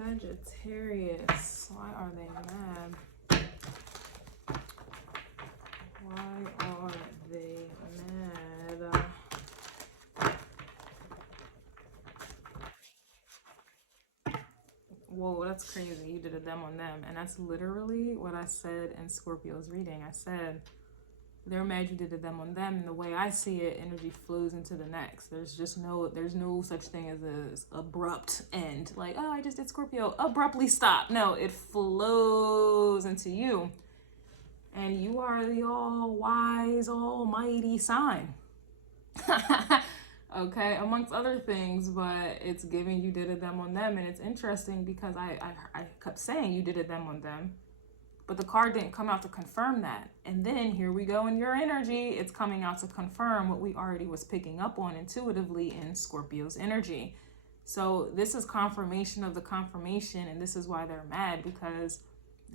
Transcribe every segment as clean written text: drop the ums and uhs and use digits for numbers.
Sagittarius, why are they mad? Why are they mad? Whoa, that's crazy. You did a them on them. And that's literally what I said in Scorpio's reading. I said, they're mad you did a them on them. And the way I see it, energy flows into the next. There's no such thing as a abrupt end. Like, oh, I just did Scorpio, abruptly stop. No, it flows into you. And you are the all-wise, almighty sign. Okay, amongst other things, but it's giving you did a them on them. And it's interesting because I kept saying you did a them on them, but the card didn't come out to confirm that. And then here we go in your energy, it's coming out to confirm what we already was picking up on intuitively in Scorpio's energy. So this is confirmation of the confirmation, and this is why they're mad, because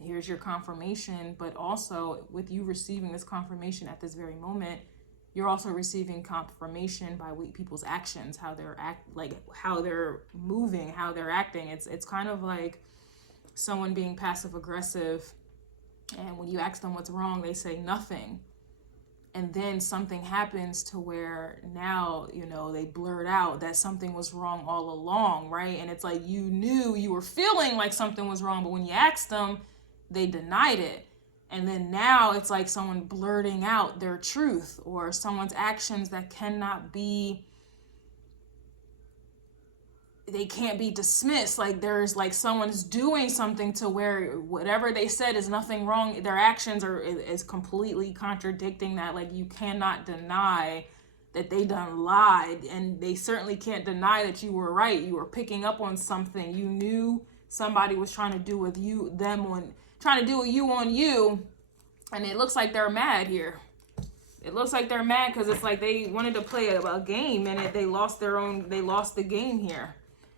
here's your confirmation, but also with you receiving this confirmation at this very moment, you're also receiving confirmation by people's actions, how they're how they're moving, how they're acting. It's kind of like someone being passive aggressive, and when you ask them what's wrong, they say nothing. And then something happens to where now, you know, they blurt out that something was wrong all along, right? And it's like you knew, you were feeling like something was wrong, but when you asked them, they denied it. And then now it's like someone blurting out their truth, or someone's actions that cannot be, they can't be dismissed. Like there's like someone's doing something to where whatever they said is nothing wrong. Their actions is completely contradicting that. Like you cannot deny that they done lied, and they certainly can't deny that you were right. You were picking up on something. You knew somebody was trying to do with you, trying to do with you on you, and it looks like they're mad here. It looks like they're mad because it's like they wanted to play a game, and they lost the game here.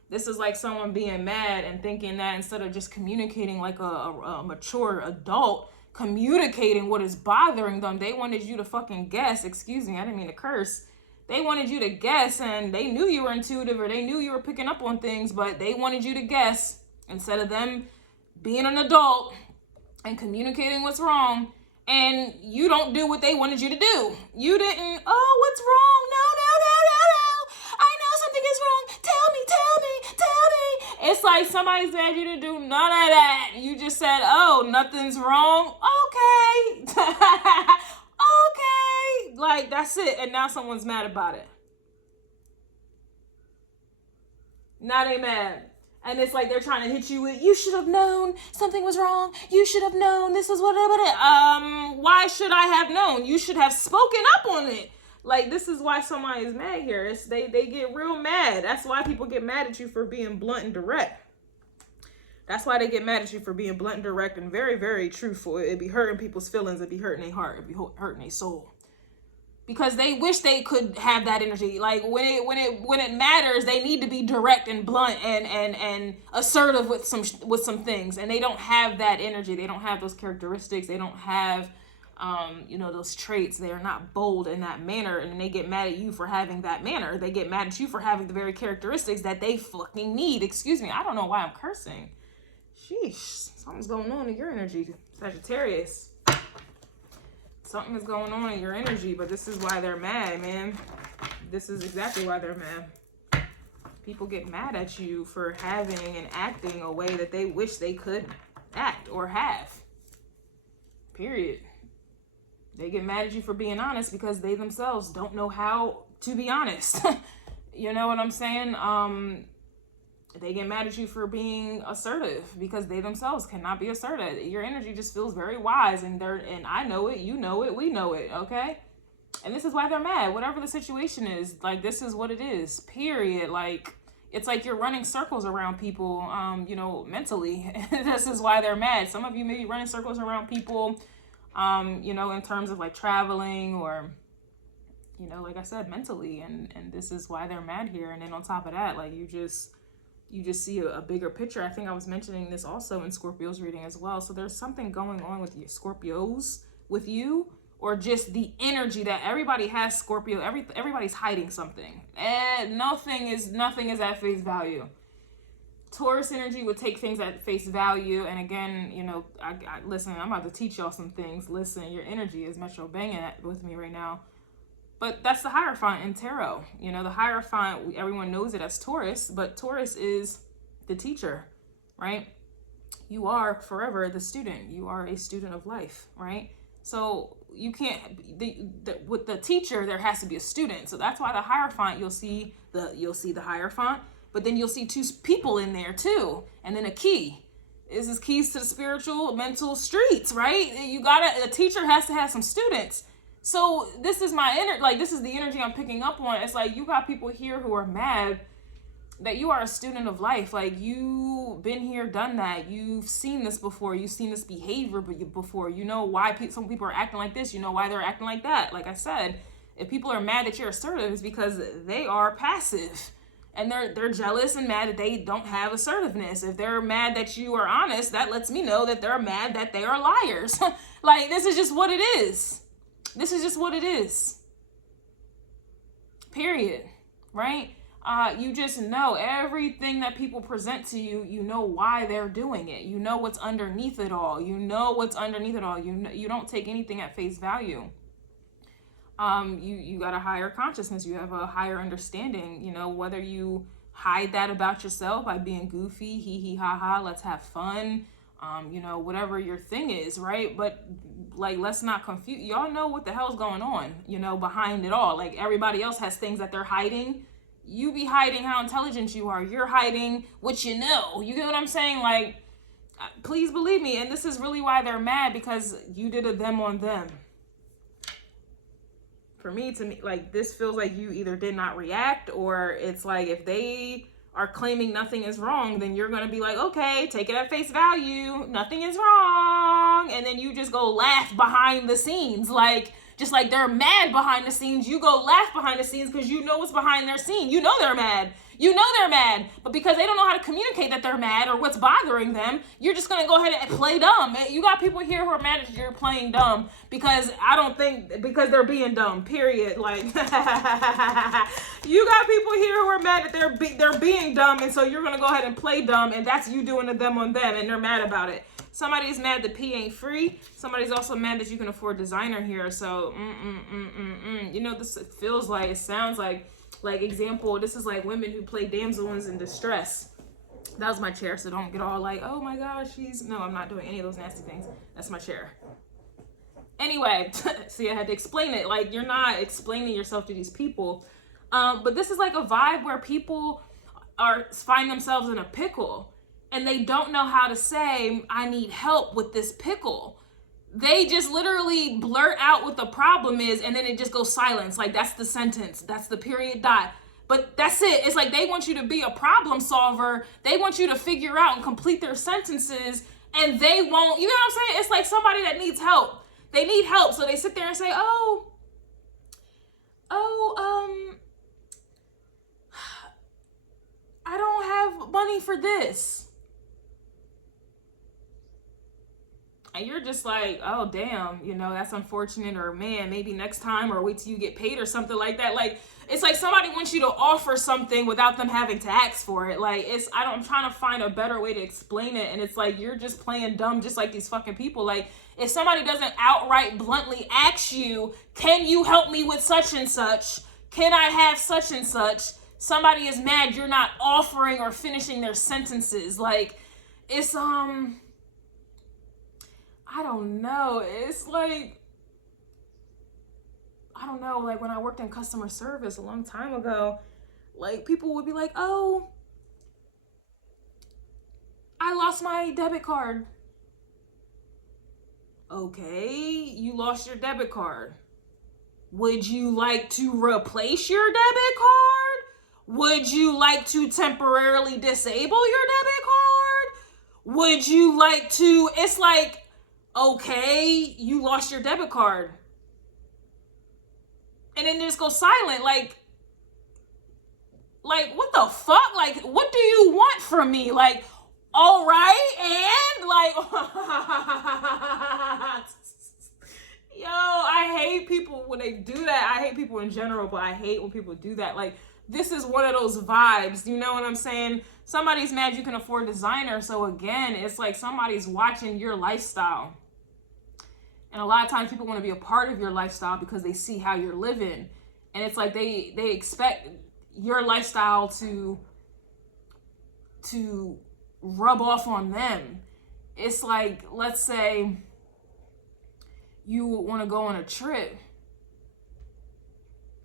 This is like someone being mad and thinking that instead of just communicating like a mature adult, communicating what is bothering them, they wanted you to fucking guess. Excuse me, I didn't mean to curse. They wanted you to guess, and they knew you were intuitive, or they knew you were picking up on things, but they wanted you to guess instead of them being an adult and communicating what's wrong. And you don't do what they wanted you to do. You didn't, oh, what's wrong? No. I know something is wrong. Tell me. It's like somebody's asked you to do none of that. You just said, oh, nothing's wrong. Okay. Okay. Like, that's it. And now someone's mad about it. Now they mad. And it's like they're trying to hit you with, you should have known something was wrong. You should have known this is what it. Why should I have known? You should have spoken up on it. Like, this is why somebody is mad here. It's they get real mad. That's why people get mad at you for being blunt and direct. That's why they get mad at you for being blunt and direct and very, very truthful. It'd be hurting people's feelings. It'd be hurting their heart. It'd be hurting their soul. Because they wish they could have that energy. Like when it matters, they need to be direct and blunt and assertive with some things. And they don't have that energy. They don't have those characteristics. They don't have those traits. They are not bold in that manner, and they get mad at you for having that manner. They get mad at you for having the very characteristics that they fucking need. Excuse me, I don't know why I'm cursing. Sheesh, something's going on in your energy, Sagittarius. Something is going on in your energy, but this is why they're mad, man. This is exactly why they're mad. People get mad at you for having and acting a way that they wish they could act or have. Period. They get mad at you for being honest because they themselves don't know how to be honest. You know what I'm saying? They get mad at you for being assertive because they themselves cannot be assertive. Your energy just feels very wise, and I know it, you know it, we know it, okay? And this is why they're mad. Whatever the situation is, like, this is what it is, period. Like, it's like you're running circles around people, mentally. This is why they're mad. Some of you may be running circles around people, in terms of like traveling or, like I said, mentally. And this is why they're mad here. And then on top of that, like you just see a bigger picture. I think I was mentioning this also in Scorpio's reading as well. So there's something going on with you, Scorpios, with you, or just the energy that everybody has. Scorpio, everybody's hiding something. And nothing is at face value. Taurus energy would take things at face value. And again, you know, I listen, I'm about to teach y'all some things. Listen, your energy is metro banging with me right now. But that's the Hierophant in tarot. You know, the Hierophant, everyone knows it as Taurus, but Taurus is the teacher, right? You are forever the student. You are a student of life, right? So you can't, with the teacher, there has to be a student. So that's why the Hierophant, you'll see the Hierophant, but then you'll see two people in there too. And then a key. This is keys to the spiritual, mental streets, right? The teacher has to have some students. So this is my energy, like this is the energy I'm picking up on. It's like you got people here who are mad that you are a student of life. Like you've been here, done that. You've seen this before. You've seen this behavior before. You know why some people are acting like this. You know why they're acting like that. Like I said, if people are mad that you're assertive, it's because they are passive. And they're jealous and mad that they don't have assertiveness. If they're mad that you are honest, that lets me know that they're mad that they are liars. Like, this is just what it is. This is just what it is. Period. Right? You just know everything that people present to you. You know why they're doing it. You know what's underneath it all. You know what's underneath it all. You don't take anything at face value. You got a higher consciousness. You have a higher understanding. You know, whether you hide that about yourself by being goofy, hee hee ha ha, let's have fun. You know, whatever your thing is, right? But like, let's not confuse. Y'all know what the hell's going on, you know, behind it all. Like everybody else has things that they're hiding. You be hiding how intelligent you are. You're hiding what you know. You get what I'm saying? Like, please believe me. And this is really why they're mad, because you did a them on them. For me, like, this feels like you either did not react, or it's like if they are claiming nothing is wrong, then you're going to be like, okay, take it at face value. Nothing is wrong. And then you just go laugh behind the scenes. Like, just like they're mad behind the scenes, you go laugh behind the scenes because you know what's behind their scene. You know they're mad. You know they're mad. But because they don't know how to communicate that they're mad or what's bothering them, you're just going to go ahead and play dumb. You got people here who are mad that you're playing dumb because because they're being dumb, period. Like, you got people here who are mad that they're being dumb, and so you're going to go ahead and play dumb, and that's you doing a them on them, and they're mad about it. Somebody's mad that P ain't free. Somebody's also mad that you can afford designer here. So, you know, this feels like, it sounds like example, this is like women who play damsels in distress. That was my chair, so don't get all like, oh my gosh, no, I'm not doing any of those nasty things. That's my chair. Anyway, see, I had to explain it. Like, you're not explaining yourself to these people. But this is like a vibe where people find themselves in a pickle. And they don't know how to say, I need help with this pickle. They just literally blurt out what the problem is, and then it just goes silence. Like, that's the sentence. That's the period dot. But that's it. It's like they want you to be a problem solver. They want you to figure out and complete their sentences, and they won't. You know what I'm saying? It's like somebody that needs help. They need help, so they sit there and say, I don't have money for this. And you're just like, oh, damn, you know, that's unfortunate, or man, maybe next time, or wait till you get paid or something like that. Like, it's like somebody wants you to offer something without them having to ask for it. Like, I'm trying to find a better way to explain it. And it's like, you're just playing dumb, just like these fucking people. Like, if somebody doesn't outright bluntly ask you, can you help me with such and such? Can I have such and such? Somebody is mad you're not offering or finishing their sentences. Like, it's, I don't know. It's like, I don't know. Like, when I worked in customer service a long time ago, like, people would be like, oh, I lost my debit card. Okay, you lost your debit card. Would you like to replace your debit card? Would you like to temporarily disable your debit card? Would you like to, it's like, okay, you lost your debit card. And then just go silent. Like, what the fuck? Like, what do you want from me? Like, all right, and like, yo, I hate people when they do that. I hate people in general, but I hate when people do that. Like, this is one of those vibes, you know what I'm saying? Somebody's mad you can afford designer, so again, it's like somebody's watching your lifestyle. And a lot of times people want to be a part of your lifestyle because they see how you're living. And it's like they expect your lifestyle to rub off on them. It's like, let's say you want to go on a trip.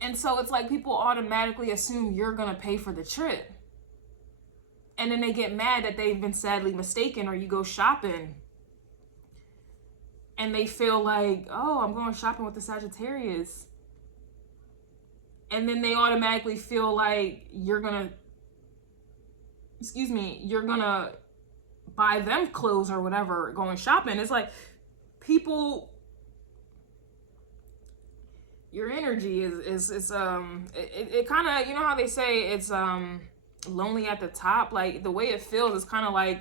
And so it's like people automatically assume you're going to pay for the trip. And then they get mad that they've been sadly mistaken, or you go shopping and they feel like, oh, I'm going shopping with the Sagittarius. And then they automatically feel like you're going to buy them clothes or whatever going shopping. It's like people, your energy is it kind of, you know how they say it's lonely at the top, like the way it feels is kind of like,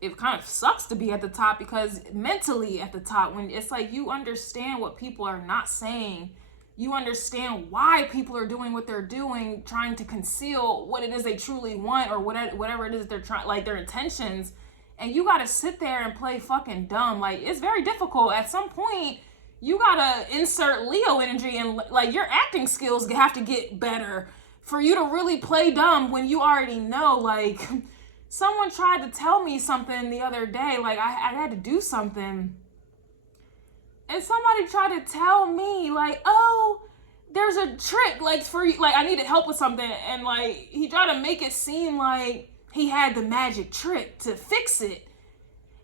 it kind of sucks to be at the top, because mentally at the top, when it's like you understand what people are not saying, you understand why people are doing what they're doing, trying to conceal what it is they truly want, or whatever it is they're trying, like their intentions, and you gotta sit there and play fucking dumb. Like, it's very difficult. At some point, you gotta insert Leo energy, and like your acting skills have to get better for you to really play dumb when you already know. Like, someone tried to tell me something the other day, like I had to do something, and somebody tried to tell me like, oh, there's a trick, like for you, like I needed help with something, and like he tried to make it seem like he had the magic trick to fix it.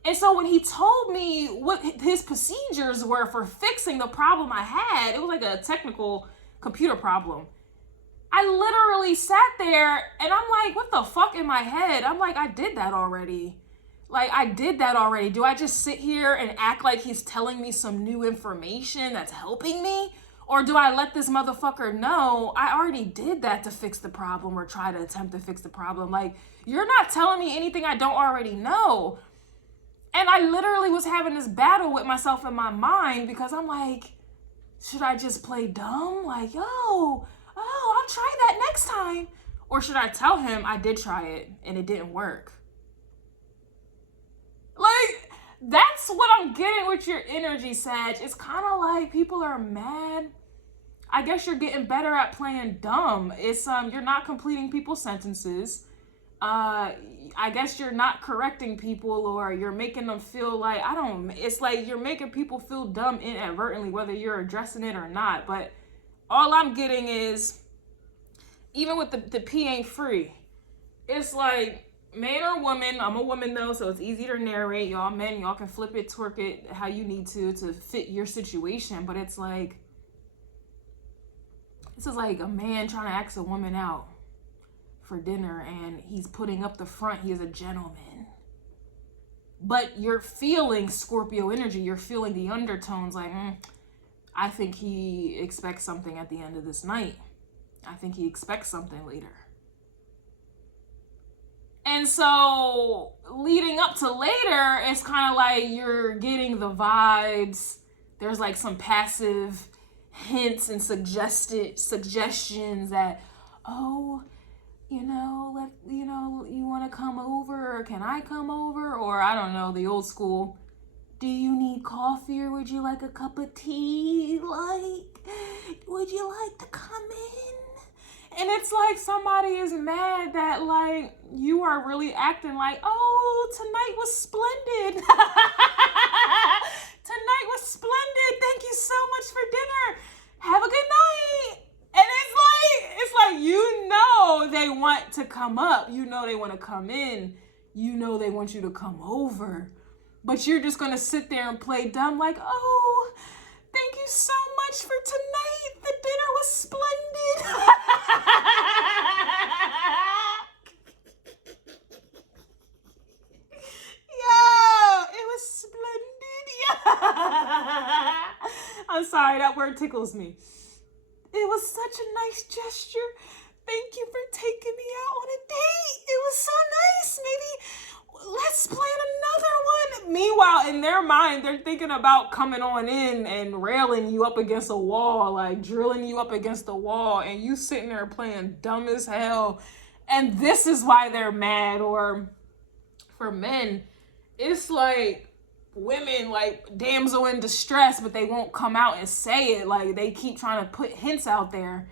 And so when he told me what his procedures were for fixing the problem I had, it was like a technical computer problem. I literally sat there and I'm like, what the fuck, in my head? I'm like, I did that already. Like, I did that already. Do I just sit here and act like he's telling me some new information that's helping me? Or do I let this motherfucker know I already did that to fix the problem, or try to attempt to fix the problem? Like, you're not telling me anything I don't already know. And I literally was having this battle with myself in my mind, because I'm like, should I just play dumb? Like, oh, I'll try that next time. Or should I tell him I did try it and it didn't work? Like, that's what I'm getting with your energy, Sag. It's kind of like people are mad. I guess you're getting better at playing dumb. It's you're not completing people's sentences. I guess you're not correcting people, or you're making them feel like, it's like you're making people feel dumb inadvertently, whether you're addressing it or not. But all I'm getting is, even with the P ain't free, it's like, man or woman, I'm a woman though, so it's easy to narrate. Y'all men, y'all can flip it, twerk it how you need to fit your situation. But it's like, this is like a man trying to ask a woman out for dinner, and he's putting up the front, he is a gentleman. But you're feeling Scorpio energy, you're feeling the undertones, like, I think he expects something at the end of this night. I think he expects something later. And so leading up to later, it's kind of like you're getting the vibes. There's like some passive hints and suggestions that, oh, you want to come over, or can I come over? Or I don't know, the old school, do you need coffee, or would you like a cup of tea? Like, would you like to come in? And it's like somebody is mad that like you are really acting like, oh, tonight was splendid. Tonight was splendid. Thank you so much for dinner. Have a good night. And it's like, you know they want to come up. You know they want to come in. You know they want you to come over. But you're just going to sit there and play dumb like, oh, thank you so much for tonight. The dinner was splendid. Yo, it was splendid. Yeah. I'm sorry, that word tickles me. It was such a nice gesture. Thank you for taking me out on a date. It was so nice. Maybe let's plan another one. Meanwhile, in their mind, they're thinking about coming on in and railing you up against a wall, like drilling you up against the wall, and you sitting there playing dumb as hell. And this is why they're mad. Or for men, it's like women, like damsel in distress, but they won't come out and say it. Like they keep trying to put hints out there,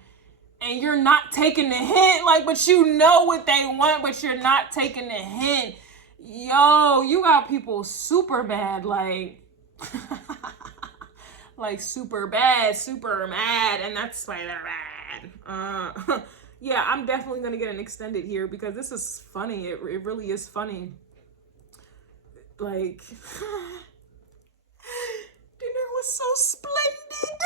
and you're not taking the hint. Like, but you know what they want, but you're not taking the hint. Yo, you got people super mad, like like super bad, super mad, and that's why they're mad. Yeah, I'm definitely gonna get an extended here because this is funny. It really is funny. Like, dinner was so splendid.